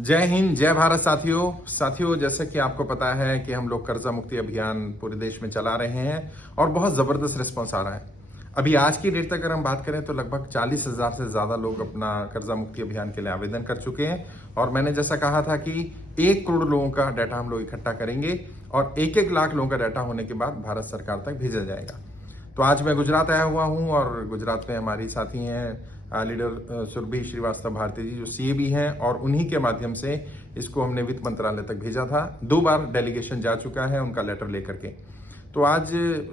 जय हिंद, जय भारत साथियों, जैसे कि आपको पता है कि हम लोग कर्जा मुक्ति अभियान पूरे देश में चला रहे हैं और बहुत जबरदस्त रिस्पॉन्स आ रहा है। अभी आज की डेट तक अगर हम बात करें तो लगभग 40,000 से ज्यादा लोग अपना कर्जा मुक्ति अभियान के लिए आवेदन कर चुके हैं। और मैंने जैसा कहा था कि 1 करोड़ लोगों का डाटा हम लोग इकट्ठा करेंगे और 1-1 लाख लोगों का डाटा होने के बाद भारत सरकार तक भेजा जाएगा। तो आज मैं गुजरात आया हुआ हूं और गुजरात में हमारी साथी हैं लीडर सुरभि श्रीवास्तव भारती जी, जो सीए भी हैं, और उन्हीं के माध्यम से इसको हमने वित्त मंत्रालय तक भेजा था। 2 बार डेलीगेशन जा चुका है उनका लेटर लेकर के। तो आज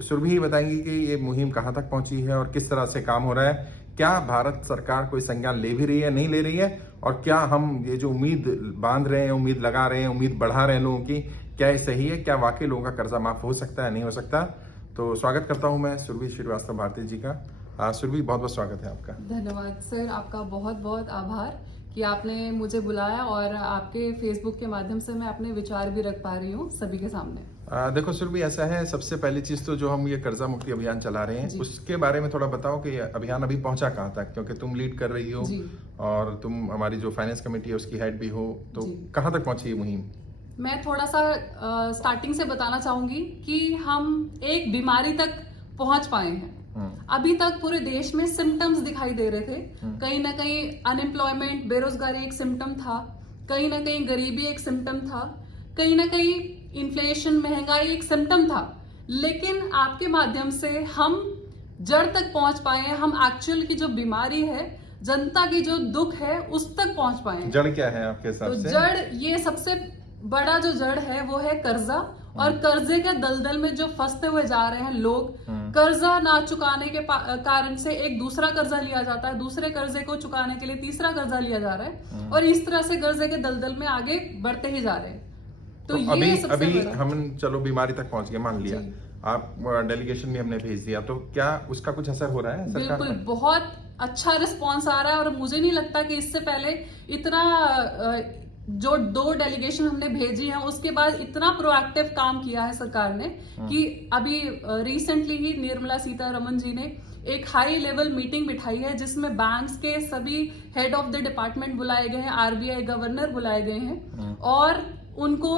सुरभि ही बताएंगी कि ये मुहिम कहाँ तक पहुंची है और किस तरह से काम हो रहा है। क्या भारत सरकार कोई संज्ञान ले भी रही है, नहीं ले रही है, और क्या हम ये जो उम्मीद बांध रहे हैं, उम्मीद लगा रहे हैं, उम्मीद बढ़ा रहे हैं लोगों की, क्या ये सही है? क्या वाकई लोगों का कर्जा माफ हो सकता है, नहीं हो सकता? तो स्वागत करता हूं मैं सुरभि श्रीवास्तव भारती जी का। सुरभि, बहुत बहुत स्वागत है आपका। धन्यवाद सर, आपका बहुत बहुत आभार कि आपने मुझे बुलाया और आपके फेसबुक के माध्यम से मैं अपने विचार भी रख पा रही हूँ सभी के सामने। देखो सुरभि, ऐसा है, सबसे पहली चीज तो जो हम ये कर्जा मुक्ति अभियान चला रहे हैं उसके बारे में थोड़ा बताओ कि अभियान अभी पहुंचा कहाँ तक, क्योंकि तुम लीड कर रही हो और तुम हमारी जो फाइनेंस कमेटी है उसकी हेड भी हो, तो कहाँ तक पहुंची ये मुहिम? मैं थोड़ा सा स्टार्टिंग से बताना चाहूंगी कि हम एक बीमारी तक पहुंच पाए हैं। अभी तक पूरे देश में सिम्टम्स दिखाई दे रहे थे। कहीं ना कहीं अनएम्प्लॉयमेंट, बेरोजगारी एक सिम्टम था, कहीं ना कहीं गरीबी एक सिम्टम था, कहीं ना कहीं इन्फ्लेशन, महंगाई एक सिम्टम था। लेकिन आपके माध्यम से हम जड़ तक पहुंच पाए हैं। हम एक्चुअल की जो बीमारी है, जनता की जो दुख है, उस तक पहुंच पाए हैं। जड़ क्या है आपके हिसाब से? जड़, ये सबसे बड़ा जो जड़ है वो है कर्जा। और कर्जे के दलदल में जो फंसते हुए जा रहे हैं लोग, कर्जा ना चुकाने के कारण से एक दूसरा कर्जा लिया जाता है, दूसरे कर्जे को चुकाने के लिए तीसरा कर्जा लिया जा रहा है, और इस तरह से कर्जे के दलदल में आगे बढ़ते ही जा रहे हैं। तो ये अभी हम चलो बीमारी तक पहुंच गए, मान लिया आप डेलीगेशन भी हमने भेज दिया, तो क्या उसका कुछ असर हो रहा है सरकार? बिल्कुल, बहुत अच्छा रिस्पॉन्स आ रहा है। और मुझे नहीं लगता कि इससे पहले इतना जो 2 डेलीगेशन हमने भेजी है उसके बाद इतना प्रोएक्टिव काम किया है सरकार ने कि अभी रिसेंटली ही निर्मला सीतारमण जी ने एक हाई लेवल मीटिंग बिठाई है जिसमें बैंक्स के सभी हेड ऑफ द डिपार्टमेंट बुलाए गए हैं, आरबीआई गवर्नर बुलाए गए हैं, और उनको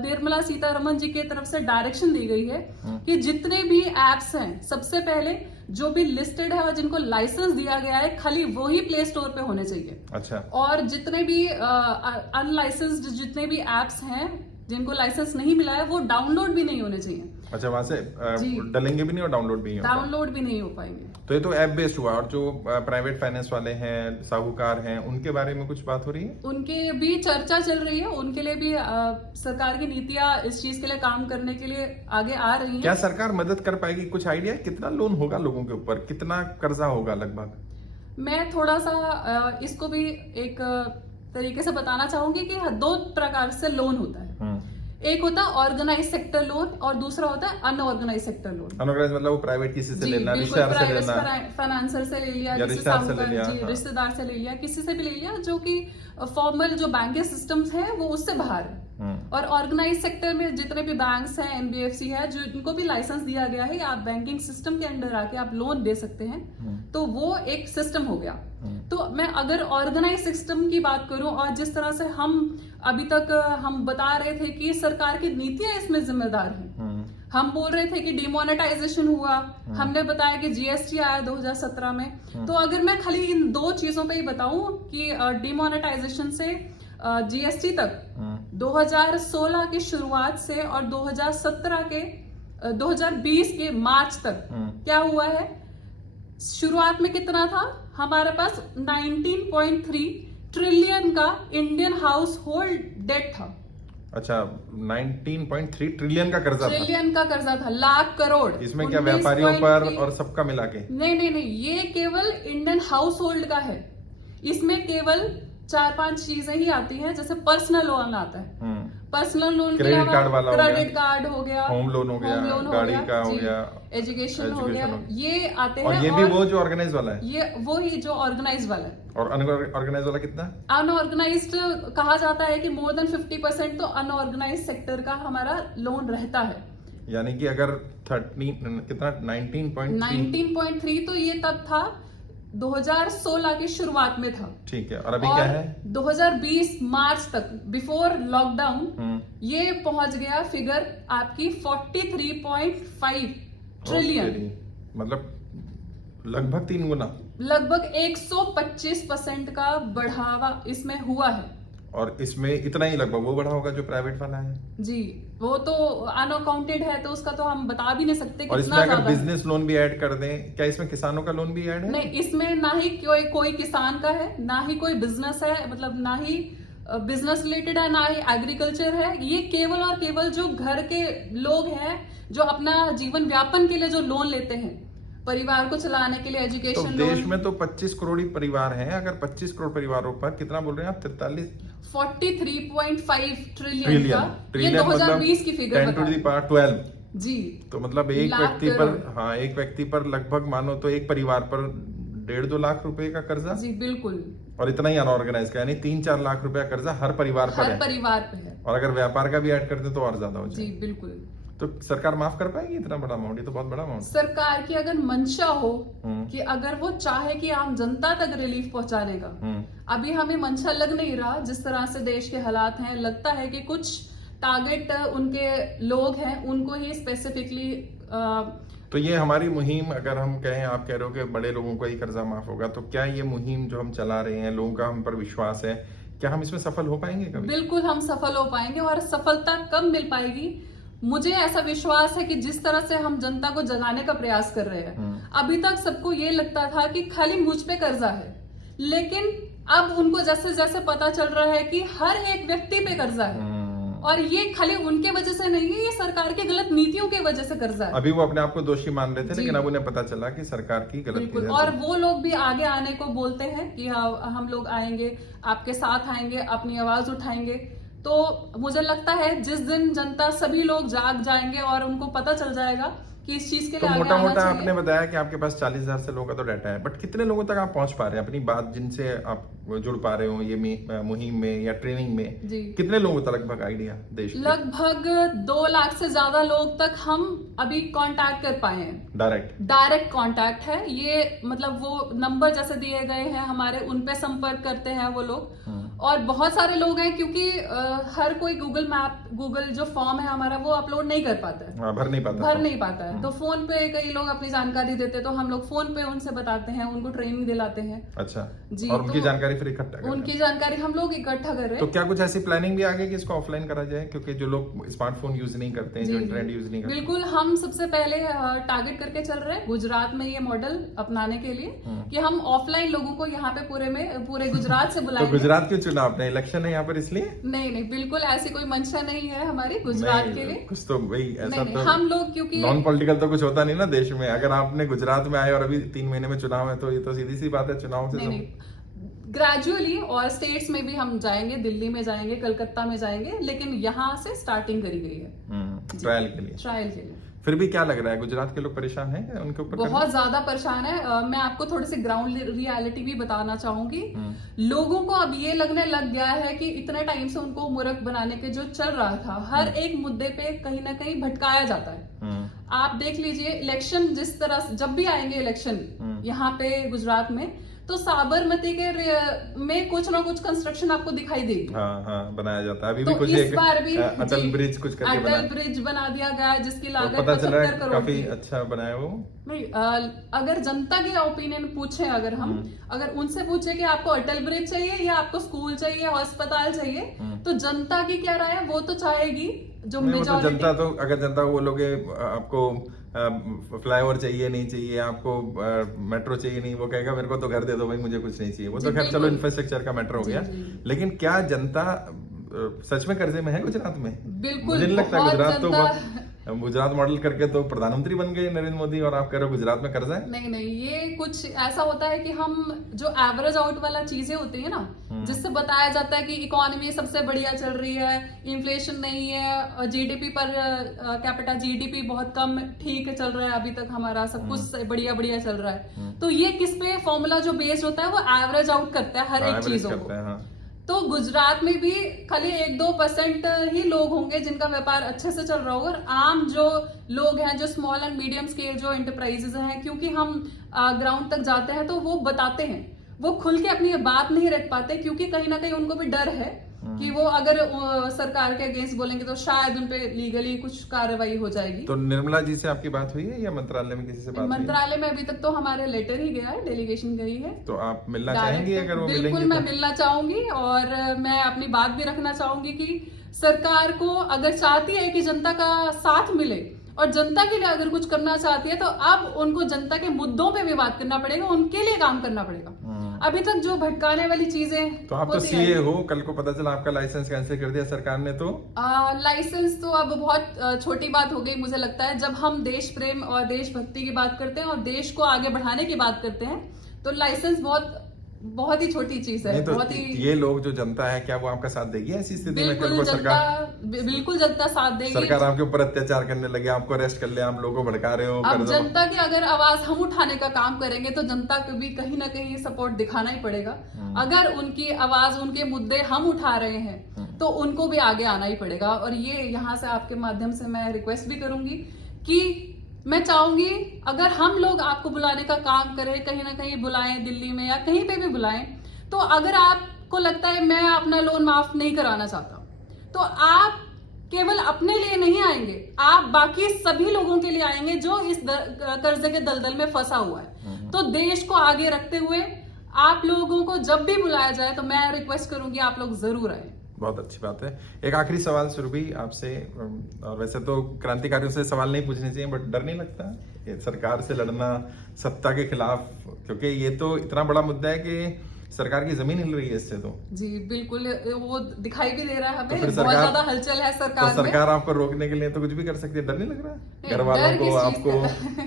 निर्मला सीतारमण जी की तरफ से डायरेक्शन दी गई है कि जितने भी एप्स हैं, सबसे पहले जो भी लिस्टेड है और जिनको लाइसेंस दिया गया है, खाली वही प्ले स्टोर पे होने चाहिए। अच्छा। और जितने भी अनलाइसेंस्ड जितने भी एप्स हैं, जिनको लाइसेंस नहीं मिला है, वो डाउनलोड भी नहीं होने चाहिए। अच्छा, वहां से डलेंगे भी नहीं और डाउनलोड भी नहीं हो पाएंगे। तो ये तो ऐप बेस्ड हुआ। और जो प्राइवेट फाइनेंस वाले हैं, साहूकार हैं, उनके बारे में कुछ बात हो रही है? उनके भी चर्चा चल रही है। उनके लिए भी सरकार की नीतियां इस चीज के लिए काम करने के लिए आगे आ रही हैं। क्या सरकार मदद कर पाएगी? कुछ आइडिया कितना लोन होगा लोगों के ऊपर, कितना कर्जा होगा लगभग? मैं थोड़ा सा इसको भी एक तरीके से बताना चाहूंगी कि 2 प्रकार से लोन होता है। एक होता है ऑर्गेनाइज सेक्टर लोन और दूसरा होता है अनऑर्गेनाइज सेक्टर लोन। अनऑर्गेनाइज मतलब वो प्राइवेट किसी से लेना, रिश्तेदार से लेना, फाइनेंसर से ले लिया, रिश्तेदार से ले लिया, रिश्तेदार से ले लिया, किसी से भी ले लिया, जो कि फॉर्मल जो बैंकिंग सिस्टम्स है वो उससे बाहर है। और ऑर्गेनाइज सेक्टर में जितने भी बैंक्स हैं, एनबीएफसी है, जो इनको भी लाइसेंस दिया गया है, आप बैंकिंग सिस्टम के अंडर आके आप लोन दे सकते हैं, तो वो एक सिस्टम हो गया। तो मैं अगर ऑर्गेनाइज सिस्टम की बात करूं, और जिस तरह से हम अभी तक हम बता रहे थे कि सरकार की नीतियां इसमें जिम्मेदार हैं। हम बोल रहे थे कि डिमोनेटाइजेशन हुआ, हमने बताया कि जीएसटी आया 2017 में। तो अगर मैं खाली इन 2 चीजों पे ही बताऊं कि डिमोनेटाइजेशन से जीएसटी तक 2016 की शुरुआत से और 2020 के मार्च तक क्या हुआ है? शुरुआत में कितना था? हमारे पास 19.3 ट्रिलियन का इंडियन हाउस होल्ड डेट था। अच्छा, 19.3 ट्रिलियन का कर्जा था, लाख करोड़। इसमें क्या व्यापारियों पर और सबका मिला के? नहीं, ये केवल इंडियन हाउस होल्ड का है। इसमें केवल 4-5 चीजें ही आती हैं, जैसे पर्सनल लोन आता है, पर्सनल लोन, क्रेडिट कार्ड हो गया, होम लोन हो गया, गाड़ी का हो गया, एजुकेशन हो गया, ये आते हैं। और ये भी वो जो ऑर्गेनाइज वाला है, ये वो ही जो ऑर्गेनाइज वाला है। और अनऑर्गेनाइज वाला कितना? अनऑर्गेनाइज्ड कहा जाता है कि मोर देन 50% तो अनऑर्गेनाइज सेक्टर का हमारा लोन रहता है। यानी कि अगर 19.3 तो ये तब था 2016 की शुरुआत में था। ठीक है, और अभी क्या है? 2020 मार्च तक बिफोर लॉकडाउन ये पहुंच गया फिगर आपकी 43.5 ट्रिलियन, मतलब लगभग 3 गुना, लगभग 125% का बढ़ावा इसमें हुआ है। और इसमें इतना ही लगभग वो बढ़ा होगा जो प्राइवेट वाला है। जी, वो तो अनअकाउंटेड है, तो उसका तो हम बता भी नहीं सकते और कितना इसमें अगर ज्यादा है। बिजनेस लोन भी ऐड कर दें, क्या इसमें किसानों का लोन भी ऐड है? नहीं, इसमें ना ही कोई किसान का है, ना ही कोई बिजनेस है, मतलब ना ही बिजनेस रिलेटेड है, ना ही एग्रीकल्चर है। ये केवल और केवल जो घर के लोग हैं, जो अपना जीवन व्यापन के लिए जो लोन लेते हैं, परिवार को चलाने के लिए, तो एजुकेशन देश लोन। में तो 25 करोड़ ही परिवार हैं। अगर 25 करोड़ परिवारों पर कितना बोल रहे हैं आप? 43.5 ट्रिलियन का, ट्रिलियन, ये ट्रिलियन 2020 की फिगर 10 to बता the power 12। जी। तो मतलब एक लाख व्यक्ति पर, करोड़। हाँ, एक व्यक्ति पर लगभग मानो तो एक परिवार पर 1.5-2 लाख रुपए का कर्जा, जी बिल्कुल, और इतना ही अनऑर्गेनाइज का, यानी 3-4 लाख रुपए का कर्जा हर परिवार पर हर है। परिवार पे है। और अगर व्यापार का भी ऐड करते तो और ज्यादा हो जी जाए। बिल्कुल। तो सरकार माफ कर पाएगी इतना बड़ा अमाउंट? ये तो बहुत बड़ा अमाउंट। सरकार की अगर मंशा हो कि अगर वो चाहे कि आम जनता तक रिलीफ पहुंचाने का, अभी हमें मंशा लग नहीं रहा। जिस तरह से देश के हालात हैं, लगता है कि कुछ टारगेट उनके लोग हैं, उनको ही स्पेसिफिकली। तो ये हमारी मुहिम, अगर हम कहें, आप कह रहे हो कि बड़े लोगों का ही कर्जा माफ होगा, तो क्या ये मुहिम जो हम चला रहे हैं, लोगों का हम पर विश्वास है, क्या हम इसमें सफल हो पाएंगे कभी? बिल्कुल हम सफल हो पाएंगे। और सफलता कब मिल पाएगी? मुझे ऐसा विश्वास है कि जिस तरह से हम जनता को जगाने का प्रयास कर रहे हैं, अभी तक सबको ये लगता था कि खाली मुझ पे कर्जा है, लेकिन अब उनको जैसे जैसे पता चल रहा है कि हर एक व्यक्ति पे कर्जा है, और ये खाली उनके वजह से नहीं है, ये सरकार की गलत नीतियों की वजह से कर्जा है। अभी वो अपने आप को दोषी मान रहे थे, लेकिन अब उन्हें पता चला कि सरकार की गलत बिल्कुल, वजह और से। वो लोग भी आगे आने को बोलते हैं कि हाँ, हम लोग आएंगे, आपके साथ आएंगे, अपनी आवाज उठाएंगे। तो मुझे लगता है जिस दिन जनता, सभी लोग जाग जाएंगे और उनको पता चल जाएगा कि इस चीज के तो लिए आगे मोटा आना मोटा चाहिए। आपने बताया कि आपके पास 40,000 से लोगों का तो डाटा है, बट कितने लोगों तक आप पहुंच पा रहे हैं अपनी बात, जिनसे आप जुड़ पा रहे हो ये मुहिम में या ट्रेनिंग में? जी, कितने लोगों तक लगभग आइडिया देश के? लगभग 2 लाख से ज्यादा लोग तक हम अभी कांटेक्ट कर पाए हैं। डायरेक्ट कांटेक्ट है ये, मतलब वो नंबर जैसे दिए गए हैं हमारे, उन पे संपर्क करते हैं वो लोग। और बहुत सारे लोग हैं, क्योंकि हर कोई गूगल जो फॉर्म है हमारा, वो अपलोड नहीं कर पाता है, भर नहीं पाता है। तो फोन पे कई लोग अपनी जानकारी देते, तो हम लोग फोन पे उनसे बताते हैं, उनको ट्रेनिंग दिलाते हैं। अच्छा जी, और उनकी जानकारी फिर इकट्ठा कर रहे हैं? उनकी जानकारी हम लोग इकट्ठा कर रहे हैं। तो क्या कुछ ऐसी प्लानिंग भी आगे कि इसको ऑफलाइन करा जाए, क्योंकि जो लोग स्मार्टफोन यूज नहीं करते हैं, जो इंटरनेट यूज नहीं करते? बिल्कुल, हम सबसे पहले टारगेट करके चल रहे हैं गुजरात में ये मॉडल अपनाने के लिए, कि हम ऑफलाइन लोगों को यहाँ पे पूरे गुजरात से बुलाएंगे। तो गुजरात क्यों चुना आपने? इलेक्शन है यहाँ पर इसलिए? नहीं, बिल्कुल ऐसी कोई मंशा नहीं है हमारी गुजरात के लिए। कुछ तो भाई ऐसा नहीं, तो हम लोग क्योंकि नॉन पॉलिटिकल तो कुछ होता नहीं ना देश में। अगर आपने गुजरात में आए और अभी 3 महीने में चुनाव है, तो ये तो सीधी सी बात है, चुनाव से नहीं, ग्रेजुअली और स्टेट्स में भी हम जाएंगे, दिल्ली में जाएंगे, कलकत्ता में जाएंगे, लेकिन यहाँ से स्टार्टिंग करी गई है ट्रायल के लिए। फिर भी क्या लग रहा है, गुजरात के लोग परेशान हैं उनके ऊपर? बहुत ज्यादा परेशान है। मैं आपको थोड़ी सी ग्राउंड रियलिटी भी बताना चाहूंगी। लोगों को अब ये लगने लग गया है कि इतने टाइम से उनको मूर्ख बनाने के जो चल रहा था, हर एक मुद्दे पे कहीं ना कहीं भटकाया जाता है। आप देख लीजिए, इलेक्शन जिस तरह जब भी आएंगे इलेक्शन यहाँ पे गुजरात में, तो साबरमती के में कुछ ना कुछ कंस्ट्रक्शन आपको दिखाई देगी। हाँ, बनाया जाता है। अभी तो भी कुछ इस बार भी अटल ब्रिज कुछ करके अटल ब्रिज बना दिया गया है, जिसकी लागत पता चल रहा 75 है करोड़ काफी की। अच्छा बनाया वो। नहीं, अगर जनता की ओपिनियन पूछे, अगर हम अगर उनसे पूछे कि आपको अटल ब्रिज चाहिए या आपको स्कूल चाहिए, अस्पताल चाहिए, तो जनता की क्या राय है? वो तो चाहेगी जो मेजॉरिटी। जनता तो, अगर जनता को बोलोगे आपको फ्लाईओवर चाहिए नहीं चाहिए, आपको मेट्रो चाहिए नहीं, वो कहेगा मेरे को तो घर दे दो भाई, मुझे कुछ नहीं चाहिए। वो तो खैर चलो इंफ्रास्ट्रक्चर का मैटर हो गया, लेकिन क्या जनता सच में कर्जे में है गुजरात में? बिल्कुल, मुझे नहीं लगता। गुजरात तो गुजरात मॉडल करके तो प्रधानमंत्री बन गए नरेंद्र मोदी, और आप कह रहे हो गुजरात में कर्जा है? नहीं, ये कुछ ऐसा होता है कि हम जो एवरेज आउट वाला चीजें होती है ना, जिससे बताया जाता है कि इकोनॉमी सबसे बढ़िया चल रही है, इन्फ्लेशन नहीं है, जीडीपी पर कैपिटा जीडीपी बहुत कम, ठीक चल रहा है अभी तक हमारा, सब कुछ बढ़िया चल रहा है। तो ये किस पे फॉर्मूला जो बेस्ड होता है, वो एवरेज आउट करता है हर एक चीजों को। तो गुजरात में भी खाली 1-2% ही लोग होंगे जिनका व्यापार अच्छे से चल रहा होगा, और आम जो लोग हैं, जो स्मॉल एंड मीडियम स्केल जो एंटरप्राइजेस हैं, क्योंकि हम ग्राउंड तक जाते हैं तो वो बताते हैं, वो खुल के अपनी बात नहीं रख पाते, क्योंकि कहीं ना कहीं उनको भी डर है कि वो अगर सरकार के अगेंस्ट बोलेंगे तो शायद उन पे लीगली कुछ कार्रवाई हो जाएगी। तो निर्मला जी से आपकी बात हुई है या मंत्रालय में किसी से बात हुई है? मंत्रालय में अभी तक तो हमारे लेटर ही गया है, डेलीगेशन गई है। तो आप मिलना चाहेंगे अगर वो मिलेंगे? बिल्कुल मैं मिलना चाहूंगी, और मैं अपनी बात भी रखना चाहूंगी कि सरकार को अगर चाहती है कि जनता का साथ मिले और जनता के लिए अगर कुछ करना चाहती है, तो अब उनको जनता के मुद्दों पे भी बात करना पड़ेगा, उनके लिए काम करना पड़ेगा। अभी तक जो भटकाने वाली चीजें, तो आप तो सीए हो, कल को पता चला आपका लाइसेंस कैंसिल कर दिया सरकार ने, तो लाइसेंस तो अब बहुत छोटी बात हो गई मुझे लगता है। जब हम देश प्रेम और देशभक्ति की बात करते हैं और देश को आगे बढ़ाने की बात करते हैं, तो लाइसेंस बहुत ही छोटी चीज है। तो बहुत ही ये लोग जो जनता है, क्या वो आपका साथ देगी ऐसी स्थिति में? कल को बिल्कुल जनता साथ देगी। सरकार आपके ऊपर अत्याचार करने लगे, आपको अरेस्ट कर ले, आप लोगों को भड़का रहे हो। अब जनता की अगर आवाज हम उठाने का काम करेंगे तो जनता को भी कहीं ना कहीं सपोर्ट दिखाना ही पड़ेगा। अगर उनकी आवाज, उनके मुद्दे हम उठा रहे हैं तो उनको भी आगे आना ही पड़ेगा। और ये यहाँ से आपके माध्यम से मैं रिक्वेस्ट भी करूंगी कि मैं चाहूंगी अगर हम लोग आपको बुलाने का काम करें, कहीं ना कहीं बुलाएं, दिल्ली में या कहीं पे भी बुलाएं, तो अगर आपको लगता है मैं अपना लोन माफ नहीं कराना चाहता, तो आप केवल अपने लिए नहीं आएंगे, आप बाकी सभी लोगों के लिए आएंगे जो इस कर्जे के दलदल में फंसा हुआ है। तो देश को आगे रखते हुए आप लोगों को जब भी बुलाया जाए तो मैं रिक्वेस्ट करूंगी आप लोग जरूर आए। बहुत अच्छी बात है। एक आखिरी सवाल सुरभि आपसे, और वैसे तो क्रांतिकारियों से सवाल नहीं पूछने चाहिए, बट डर नहीं लगता कि सरकार से लड़ना, सत्ता के खिलाफ? क्योंकि ये तो इतना बड़ा मुद्दा है कि सरकार की जमीन हिल रही है इससे। तो जी बिल्कुल, वो दिखाई भी दे रहा है हमें, तो बहुत ज्यादा हलचल है सरकार तो सरकार आपको रोकने के लिए तो कुछ भी कर सकती है। डर नहीं लग रहा? घर वालों को, आपको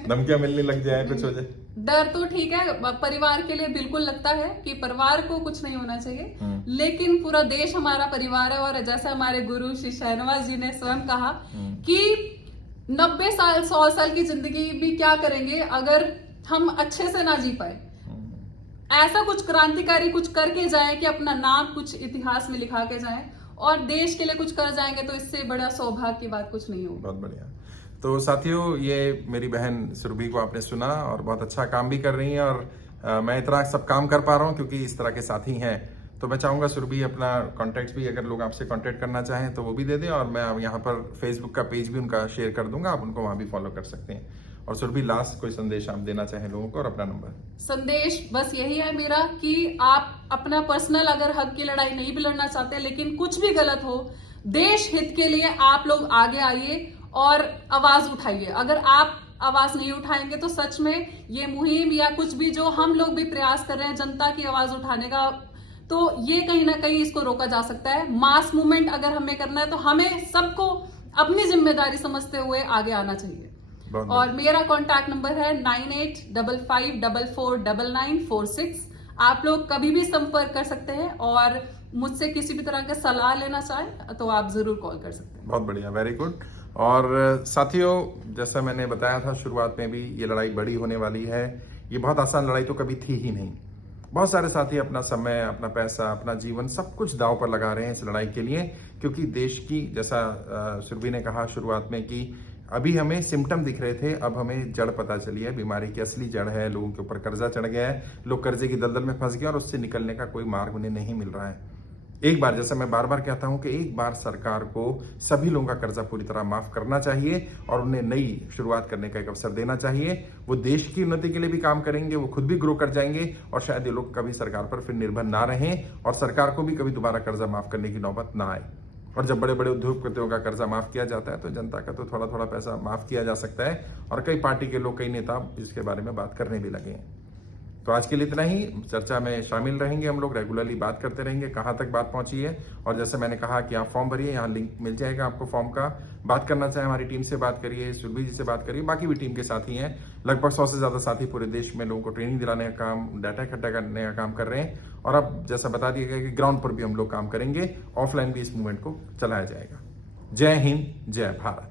धमकियां मिलने लग जाए, कुछ हो जाए? डर तो ठीक है, परिवार के लिए बिल्कुल लगता है कि परिवार को कुछ नहीं होना चाहिए, लेकिन पूरा देश हमारा परिवार है। और जैसे हमारे गुरु श्री शहनवाज जी ने स्वयं कहा कि 90 साल 100 साल की जिंदगी भी क्या करेंगे अगर हम अच्छे से ना जी पाए। ऐसा कुछ क्रांतिकारी कुछ करके जाए कि अपना नाम कुछ इतिहास में लिखा के जाए और देश के लिए कुछ कर जाएंगे, तो इससे बड़ा सौभाग्य की बात कुछ नहीं होगी। बहुत बढ़िया। तो साथियों, ये मेरी बहन सुरभि को आपने सुना, और बहुत अच्छा काम भी कर रही हैं, और मैं इतना सब काम कर पा रहा हूँ क्योंकि इस तरह के साथी हैं। तो मैं चाहूंगा सुरभि अपना कॉन्टैक्ट भी, अगर लोग आपसे कॉन्टैक्ट करना चाहें तो वो भी दे दें, और मैं यहाँ पर फेसबुक का पेज भी उनका शेयर कर दूंगा, आप उनको वहां भी फॉलो कर सकते हैं। और सुरभि, लास्ट कोई संदेश आप देना चाहें लोगों को, और अपना नंबर? संदेश बस यही है मेरा कि आप अपना पर्सनल अगर हक की लड़ाई नहीं भी लड़ना चाहते, लेकिन कुछ भी गलत हो, देश हित के लिए आप लोग आगे आइए और आवाज उठाइए। अगर आप आवाज नहीं उठाएंगे तो सच में ये मुहिम या कुछ भी जो हम लोग भी प्रयास कर रहे हैं जनता की आवाज उठाने का, तो ये कहीं ना कहीं इसको रोका जा सकता है। मास मूवमेंट अगर हमें करना है तो हमें सबको अपनी जिम्मेदारी समझते हुए आगे आना चाहिए। और मेरा कॉन्टैक्ट नंबर है 9855449946। आप लोग कभी भी संपर्क कर सकते हैं, और मुझसे किसी भी तरह का सलाह लेना चाहें तो आप जरूर कॉल कर सकते हैं। बहुत बढ़िया, वेरी गुड। और साथियों, जैसा मैंने बताया था शुरुआत में भी, ये लड़ाई बड़ी होने वाली है। ये बहुत आसान लड़ाई तो कभी थी ही नहीं। बहुत सारे साथी अपना समय, अपना पैसा, अपना जीवन सब कुछ दांव पर लगा रहे हैं इस लड़ाई के लिए, क्योंकि देश की, जैसा सुरभि ने कहा शुरुआत में, कि अभी हमें सिम्टम दिख रहे थे, अब हमें जड़ पता चली है। बीमारी की असली जड़ है, लोगों के ऊपर कर्जा चढ़ गया है, लोग कर्जे की दलदल में फंस गए और उससे निकलने का कोई मार्ग उन्हें नहीं मिल रहा है। एक बार, जैसा मैं बार बार कहता हूं कि एक बार सरकार को सभी लोगों का कर्जा पूरी तरह माफ करना चाहिए और उन्हें नई शुरुआत करने का एक अवसर देना चाहिए। वो देश की उन्नति के लिए भी काम करेंगे, वो खुद भी ग्रो कर जाएंगे, और शायद ये लोग कभी सरकार पर फिर निर्भर ना रहें, और सरकार को भी कभी दोबारा कर्जा माफ करने की नौबत ना आए। और जब बड़े बड़े उद्योगपतियों का कर्जा माफ किया जाता है तो जनता का तो थोड़ा थोड़ा पैसा माफ किया जा सकता है, और कई पार्टी के लोग, कई नेता इसके बारे में बात करने भी लगे हैं। तो आज के लिए इतना ही। चर्चा में शामिल रहेंगे हम लोग, रेगुलरली बात करते रहेंगे कहाँ तक बात पहुंची है। और जैसे मैंने कहा कि आप फॉर्म भरिए, यहाँ लिंक मिल जाएगा आपको फॉर्म का। बात करना चाहे हमारी टीम से बात करिए, सुरभि जी से बात करिए, बाकी भी टीम के साथी हैं। लगभग 100 से ज्यादा साथी पूरे देश में लोगों को ट्रेनिंग दिलाने का काम, डाटा इकट्ठा करने का काम कर रहे हैं। और अब जैसा बता दिया गया कि ग्राउंड पर भी हम लोग काम करेंगे, ऑफलाइन भी इस मूवमेंट को चलाया जाएगा। जय हिंद, जय भारत।